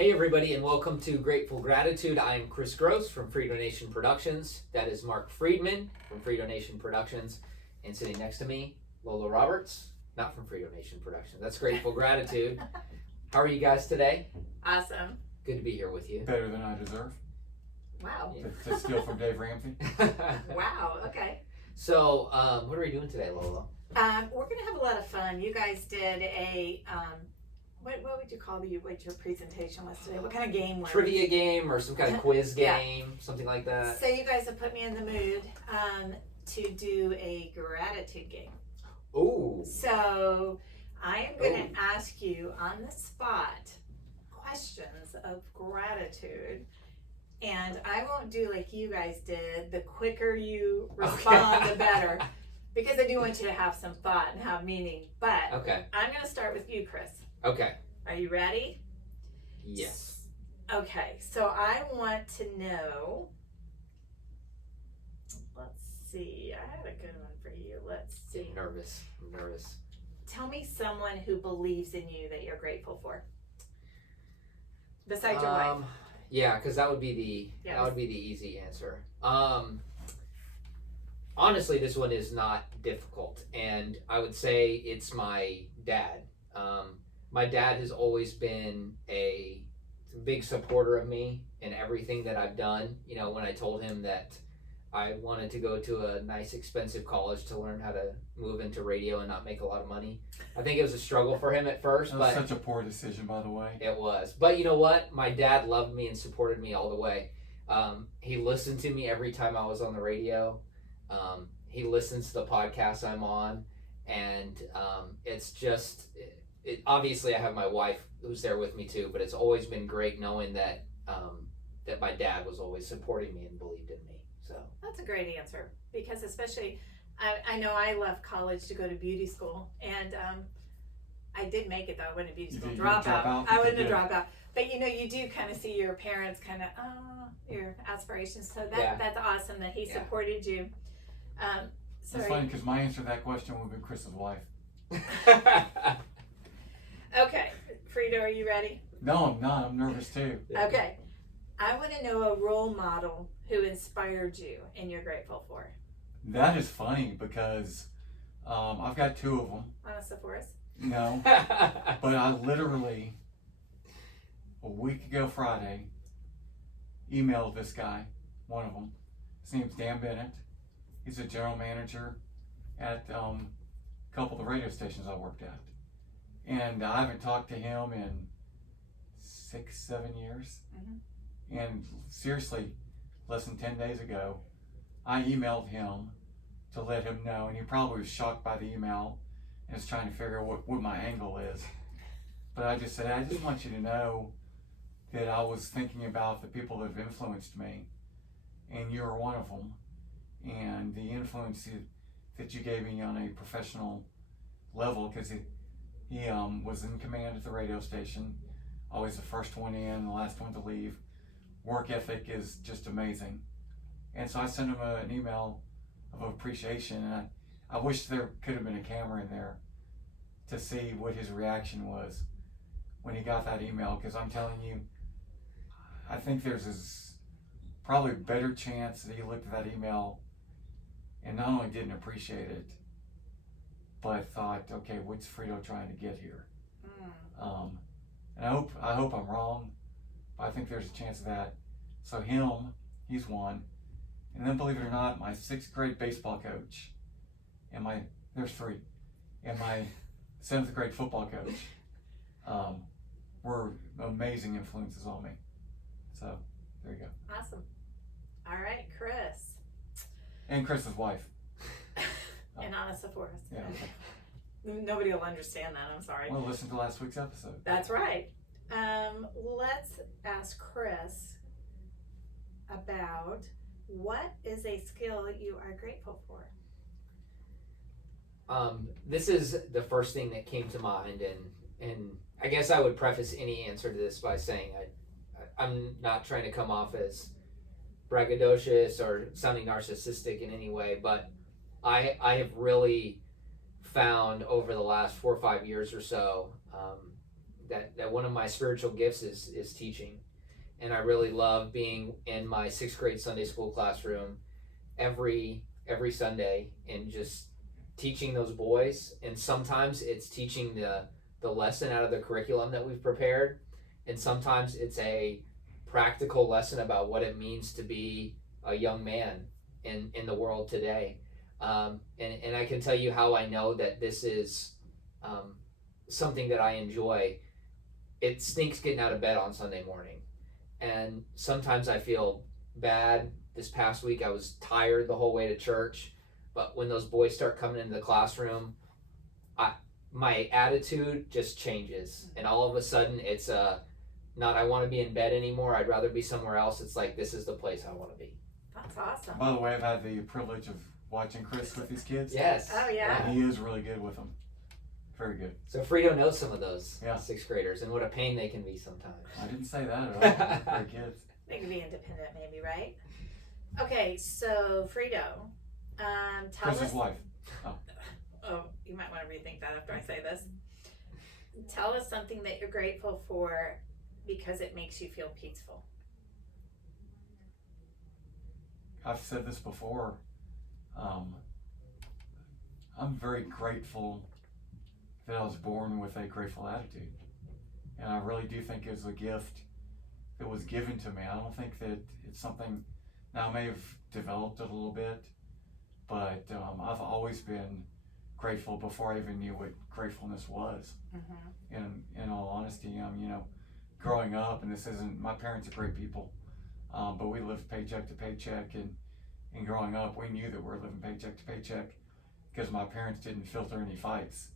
Hey everybody, and welcome to Grateful Gratitude. I am Chris Gross from Free Donation Productions. That is Mark Friedman from Free Donation Productions. And sitting next to me, Lola Roberts, not from Free Donation Productions. That's Grateful Gratitude. How are you guys today? Awesome. Good to be here with you. Better than I deserve. Wow. To steal from Dave Ramsey. Wow. Okay. So, what are we doing today, Lola? We're gonna have a lot of fun. You guys did a what would you call what your presentation was today? What kind of game was it? Trivia game or some kind of quiz Yeah. game, something like that. So you guys have put me in the mood to do a gratitude game. Ooh. So I am going to ask you on the spot questions of gratitude. And I won't do like you guys did. The quicker you respond, the better. Because I do want you to have some thought and have meaning. But Okay. I'm going to start with you, Chris. Okay. Are you ready? Yes. Okay. So I want to know. Let's see. I had a good one for you. Let's see. I'm nervous. Tell me someone who believes in you that you're grateful for. Besides your wife. Yeah, because that would be the easy answer. Honestly, this one is not difficult, and I would say it's my dad. My dad has always been a big supporter of me in everything that I've done. You know, when I told him that I wanted to go to a nice, expensive college to learn how to move into radio and not make a lot of money, I think it was a struggle for him at first. That was such a poor decision, by the way. It was. But you know what? My dad loved me and supported me all the way. He listened to me every time I was on the radio. He listens to the podcast I'm on. And it's just, obviously I have my wife who's there with me too, but it's always been great knowing that that my dad was always supporting me and believed in me. So That's a great answer, because especially, I know I left college to go to beauty school, and I did make it though. I went to beauty school, drop out. I wouldn't have dropped out. But you know, you do kind of see your parents kind of, your aspirations. So that's awesome that he supported you. It's funny because my answer to that question would have been Chris's wife. Okay, Frida, are you ready? No, I'm not. I'm nervous too. Okay. I want to know a role model who inspired you and you're grateful for. That is funny because I've got two of them. Anna Forrest? No. But I literally, a week ago Friday, emailed this guy, one of them. His name's Dan Bennett. He's a general manager at a couple of the radio stations I worked at. And I haven't talked to him in 6-7 years. Mm-hmm. And seriously, less than 10 days ago, I emailed him to let him know, and he probably was shocked by the email and is trying to figure out what my angle is. But I just said, I just want you to know that I was thinking about the people that have influenced me, and you're one of them. And the influence that you gave me on a professional level, because he was in command at the radio station, always the first one in, the last one to leave. Work ethic is just amazing. And so I sent him an email of appreciation, and I wish there could have been a camera in there to see what his reaction was when he got that email, because I'm telling you, I think there's probably a better chance that he looked at that email and not only didn't appreciate it, but thought, okay, what's Frito trying to get here? And I hope I'm wrong, but I think there's a chance of that. So he's one. And then, believe it or not, my 6th grade baseball coach, and there's 3, and my 7th grade football coach were amazing influences on me. So there you go. Awesome. All right, Chris. And Chris's wife. And Anna Forrest. Yeah. Nobody will understand that. I'm sorry. Well, listen to last week's episode. That's right. Let's ask Chris about what is a skill you are grateful for. This is the first thing that came to mind, and I guess I would preface any answer to this by saying I'm not trying to come off as braggadocious or sounding narcissistic in any way, but I have really found over the last 4 or 5 years or so that one of my spiritual gifts is teaching, and I really love being in my 6th grade Sunday school classroom every Sunday and just teaching those boys. And sometimes it's teaching the lesson out of the curriculum that we've prepared, and sometimes it's a practical lesson about what it means to be a young man in the world today. And I can tell you how I know that this is something that I enjoy. It stinks getting out of bed on Sunday morning, and sometimes I feel bad. This past week I was tired the whole way to church, but when those boys start coming into the classroom, my attitude just changes, and all of a sudden it's not I want to be in bed anymore, I'd rather be somewhere else. It's like, this is the place I want to be. That's awesome. By the way, I've had the privilege of watching Chris with his kids. Yes. Oh, yeah. And he is really good with them. Very good. So Frito knows some of those Yeah. 6th graders and what a pain they can be sometimes. I didn't say that at all. They're great kids. They can be independent, maybe, right? Okay, so Frito, tell Chris's us. wife. Oh, you might want to rethink that after I say this. Tell us something that you're grateful for because it makes you feel peaceful. I've said this before. I'm very grateful that I was born with a grateful attitude. And I really do think it was a gift that was given to me. I don't think that it's something, now I may have developed it a little bit, but I've always been grateful before I even knew what gratefulness was. In all honesty, growing up, and this isn't, my parents are great people, but we lived paycheck to paycheck, and growing up, we knew that we were living paycheck to paycheck because my parents didn't filter any fights.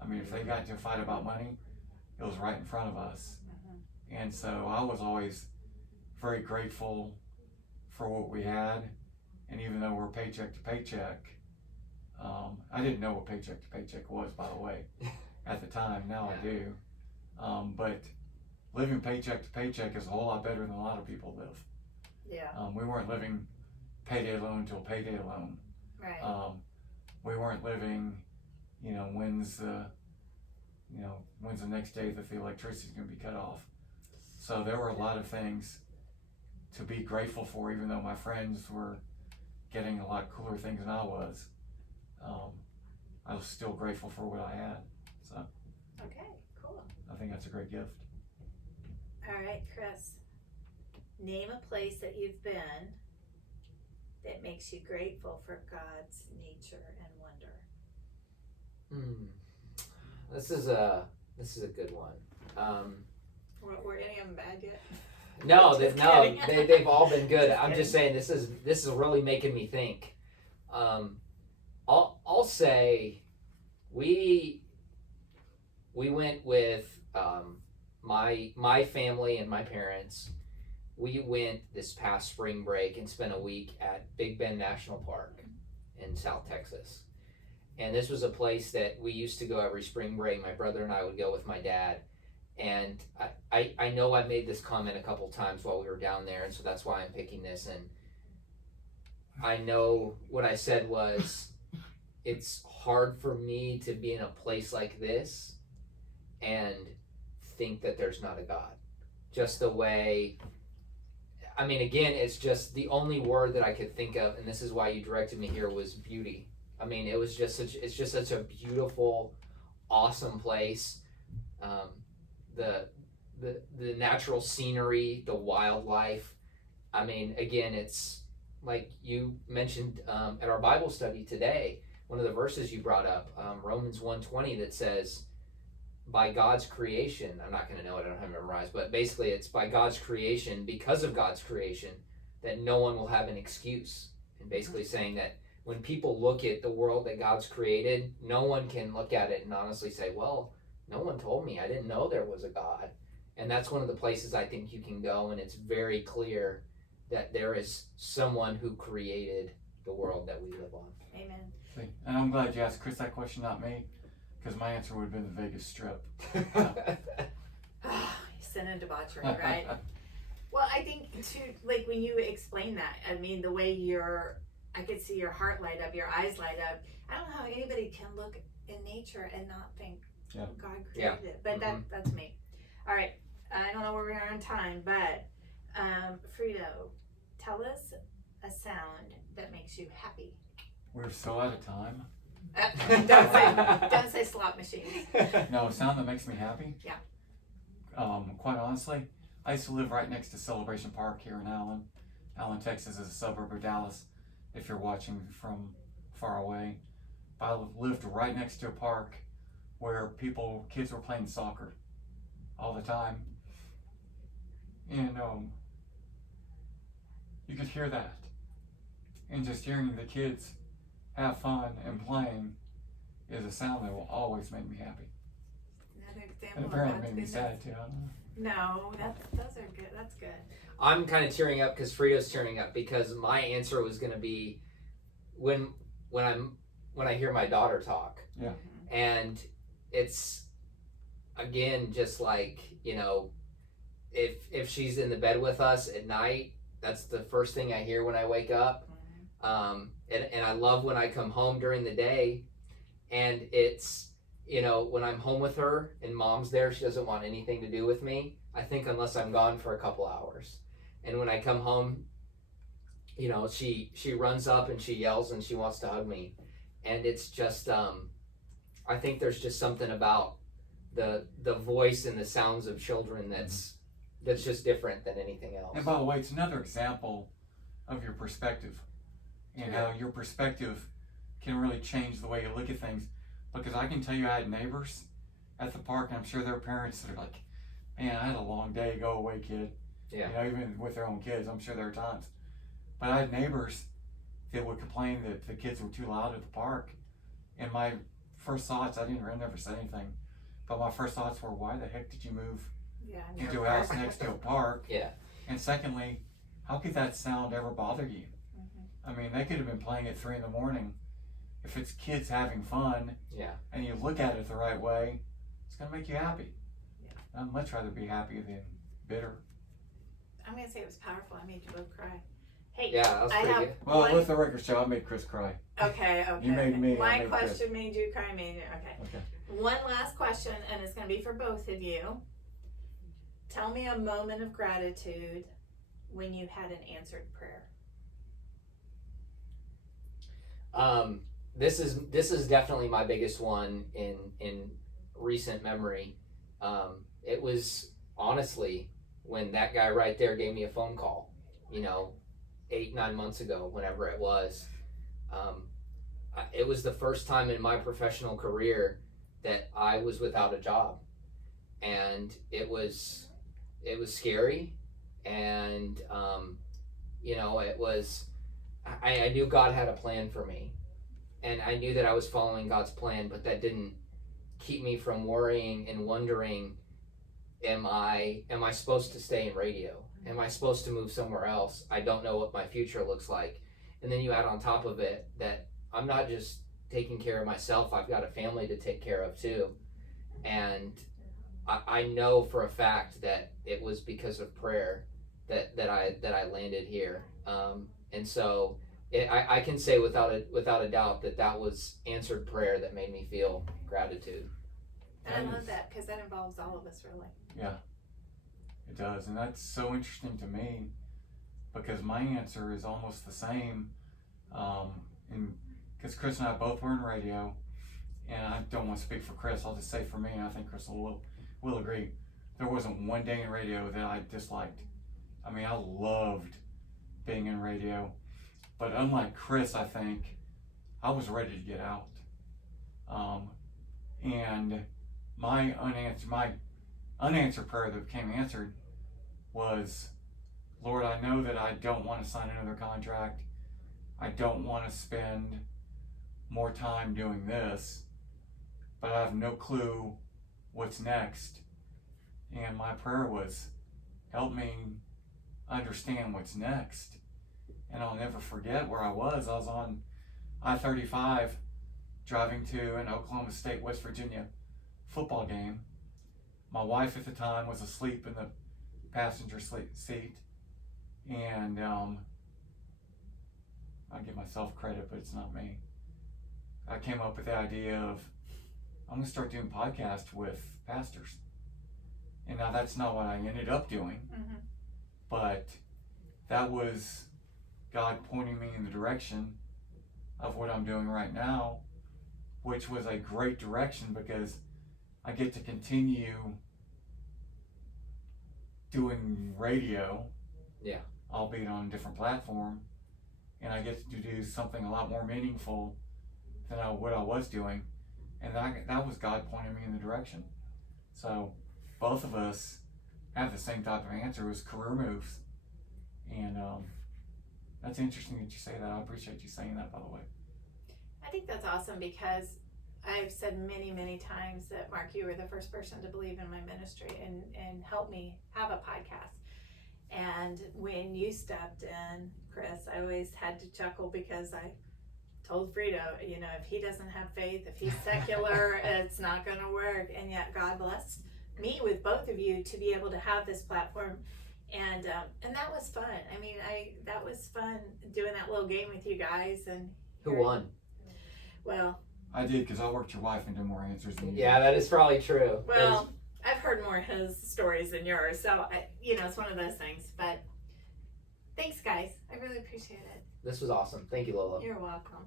I mean, if they got into a fight about money, it was right in front of us. And so I was always very grateful for what we had, and even though we're paycheck to paycheck, I didn't know what paycheck to paycheck was, by the way, at the time. Now I do. But living paycheck to paycheck is a whole lot better than a lot of people live. Yeah. We weren't living payday loan to a payday loan. Right. We weren't living, when's the next day that the electricity is going to be cut off. So there were a lot of things to be grateful for, even though my friends were getting a lot cooler things than I was. I was still grateful for what I had. So Okay, cool. I think that's a great gift. All right, Chris. Name a place that you've been that makes you grateful for God's nature and wonder. This is a good one. Were any of them bad yet? No, Just they've all been good. Just I'm just saying this is really making me think. I'll say we went with my family and my parents. We went this past spring break and spent a week at Big Bend National Park in South Texas. And this was a place that we used to go every spring break. My brother and I would go with my dad. And I know I made this comment a couple times while we were down there, and so that's why I'm picking this. And I know what I said was, it's hard for me to be in a place like this and think that there's not a God. Just the way, I mean, again, it's just the only word that I could think of, and this is why you directed me here, was beauty. I mean, it's just such a beautiful, awesome place. The natural scenery, the wildlife. I mean, again, it's like you mentioned at our Bible study today, one of the verses you brought up, Romans 1:20, that says, by God's creation, I'm not going to know it, I don't have it memorized, but basically it's by God's creation, because of God's creation, that no one will have an excuse. And basically saying that when people look at the world that God's created, no one can look at it and honestly say, well, no one told me, I didn't know there was a God. And that's one of the places I think you can go, and it's very clear that there is someone who created the world that we live on. Amen. See, and I'm glad you asked Chris that question, not me, because my answer would have been the Vegas Strip. Sin and debauchery, right? Well, I think too, like when you explain that, I mean, the way I could see your heart light up, your eyes light up. I don't know how anybody can look in nature and not think God created it, but that's me. All right. I don't know where we are on time, but Frito, tell us a sound that makes you happy. We're so out of time. Don't say slot machines. No, a sound that makes me happy? Yeah. Quite honestly, I used to live right next to Celebration Park here in Allen. Allen, Texas is a suburb of Dallas, if you're watching from far away. I lived right next to a park where kids were playing soccer all the time. And you could hear that. And just hearing the kids have fun and playing is a sound that will always make me happy. Another example And of apparently God's make me goodness. sad too. I don't know. No, those are good. That's good. I'm kind of tearing up because Frito's tearing up because my answer was going to be when I hear my daughter talk. Yeah. And it's again just like, you know, if she's in the bed with us at night, that's the first thing I hear when I wake up. And I love when I come home during the day, and it's, you know, when I'm home with her and mom's there, she doesn't want anything to do with me, I think, unless I'm gone for a couple hours. And when I come home, you know, she runs up and she yells and she wants to hug me. And it's just, I think there's just something about the voice and the sounds of children that's just different than anything else. And by the way, it's another example of your perspective and how your perspective can really change the way you look at things. Because I can tell you, I had neighbors at the park, and I'm sure their parents that are like, man, I had a long day, go away, kid. Yeah. You know, even with their own kids, I'm sure there are times. But I had neighbors that would complain that the kids were too loud at the park. And my first thoughts, I never said anything, but my first thoughts were, why the heck did you move into a house next to a park? Yeah. And secondly, how could that sound ever bother you? I mean, they could have been playing at 3 a.m. If it's kids having fun, Yeah. and you look at it the right way, it's gonna make you happy. Yeah. I'd much rather be happy than bitter. I'm gonna say it was powerful. I made you both cry. Hey, Yeah, that was I pretty have good. Well, one. with the record show, I made Chris cry. Okay. You made me, I My made Chris. question made you cry. Made you. Okay. Okay. One last question, and it's gonna be for both of you. Tell me a moment of gratitude when you had an answered prayer. This is definitely my biggest one in recent memory. It was honestly when that guy right there gave me a phone call, you know, 8-9 months ago, whenever it was. It was the first time in my professional career that I was without a job, and it was scary, and you know, it was. I knew God had a plan for me, and I knew that I was following God's plan, but that didn't keep me from worrying and wondering, am I supposed to stay in radio? Am I supposed to move somewhere else? I don't know what my future looks like. And then you add on top of it that I'm not just taking care of myself, I've got a family to take care of too. And I know for a fact that it was because of prayer that I landed here. And so I can say without a doubt that was answered prayer that made me feel gratitude. And I love that because that involves all of us, really. Yeah, it does. And that's so interesting to me because my answer is almost the same. Because Chris and I both were in radio, and I don't want to speak for Chris, I'll just say for me, and I think Chris will agree. There wasn't one day in radio that I disliked. I mean, I loved being in radio, but unlike Chris, I think I was ready to get out. And my unanswered prayer that became answered was, Lord, I know that I don't want to sign another contract. I don't want to spend more time doing this, but I have no clue what's next. And my prayer was, help me understand what's next. And I'll never forget where I was. I was on I-35 driving to an Oklahoma State, West Virginia football game. My wife at the time was asleep in the passenger seat. And I give myself credit, but it's not me. I came up with the idea of, I'm going to start doing podcasts with pastors. And now that's not what I ended up doing, Mm-hmm. but that was God pointing me in the direction of what I'm doing right now, which was a great direction because I get to continue doing radio, Yeah. albeit on a different platform, and I get to do something a lot more meaningful than what I was doing, and that was God pointing me in the direction. So both of us have the same type of answer as career moves, and that's interesting that you say that. I appreciate you saying that, by the way. I think that's awesome because I've said many, many times that, Mark, you were the first person to believe in my ministry and help me have a podcast. And when you stepped in, Chris, I always had to chuckle because I told Frito, you know, if he doesn't have faith, if he's secular, it's not going to work. And yet God blessed me with both of you to be able to have this platform. And that was fun. I mean, that was fun doing that little game with you guys. And Who won? Well, I did, because I worked your wife into more answers than you. Yeah, that is probably true. well, I've heard more of his stories than yours, so it's one of those things. But thanks, guys. I really appreciate it. This was awesome. Thank you, Lola. You're welcome.